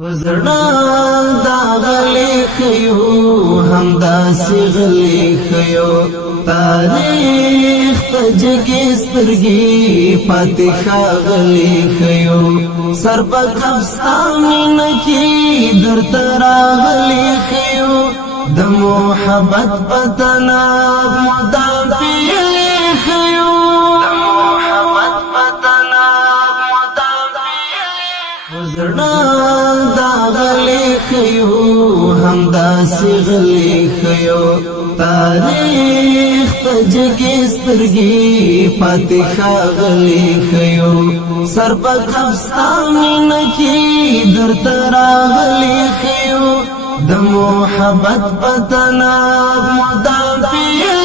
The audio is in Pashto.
وزړه دا غلي خيو هم داسې غلي خيو تاریخ تجګي سترګي پاتې ښاغلي خيو سر په کفستان نکی درته راغلي خيو د محبت پتنا مدام پیلي خيو د محبت پتنا مدام پیلي وزړه دا غلي خيو هم داسې غلي خيو تاریخ تجګي سترګي پاتې ښاغلي خيو سر په کفستان نکی درته راغلي خيو د محبت پتنا مدام پیلي